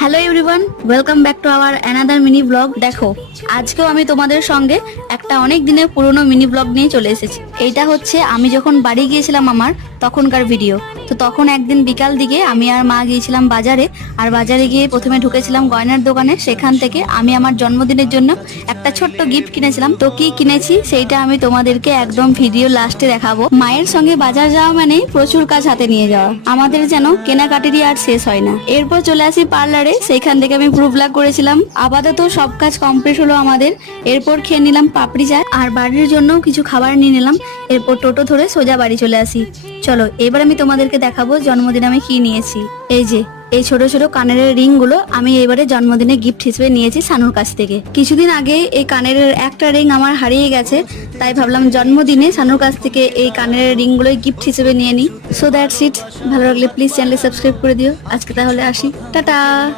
Hello everyone, welcome back to our another mini blog. দেখো, আজকেও আমি তোমাদের সঙ্গে একটা অনেক দিনের পুরনো মিনি ব্লগ নিয়ে চলে এসেছি। এইটা হচ্ছে আমি যখন বাড়ি গিয়েছিলাম আমার তখনকার ভিডিও। তো তখন একদিন বিকাল দিকে আমি আর মা গিয়েছিলাম বাজারে। আর বাজারে গিয়ে প্রথমে ঢুকেছিলাম গয়নার দোকানে। সেখান থেকে আমি আমার জন্মদিনের জন্য একটা ছোট্ট গিফট কিনেছিলাম। তো কি কিনেছি সেইটা আমি তোমাদেরকে একদম ভিডিও লাস্টে দেখাবো। মায়ের সঙ্গে বাজার যাওয়া মানে প্রচুর কাজ হাতে নিয়ে যাওয়া, আমাদের যেন কেনাকাটিরই আর শেষ হয় না। এরপর চলে আসি পার্লারে, সেইখান থেকে আমি প্রুফ ব্লগ করেছিলাম। আপাতত সব কাজ কমপ্লিট হলো আমাদের। এরপর খেয়ে নিলাম পাপড়ি চাট, আর বাড়ির জন্য কিছু খাবার নিয়ে নিলাম। এরপর টোটো ধরে সোজা বাড়ি চলে আসি। চলো এবার আমি তোমাদেরকে দেখাবো জন্মদিনে আমি কি নিয়েছি। এই যে এই ছোট ছোট কানের রিং গুলো আমি এবারে জন্মদিনে গিফট হিসেবে নিয়েছি সানুর কাছ থেকে। কিছুদিন আগে এই কানের একটা রিং আমার হারিয়ে গেছে, তাই ভাবলাম জন্মদিনে সানুর কাছ থেকে এই কানের রিং গুলোই গিফট হিসেবে নিয়ে নিই। So that's it. ভালো লাগলে প্লিজ চ্যানেলে সাবস্ক্রাইব করে দিও। আজকে তাহলে আসি, টাটা।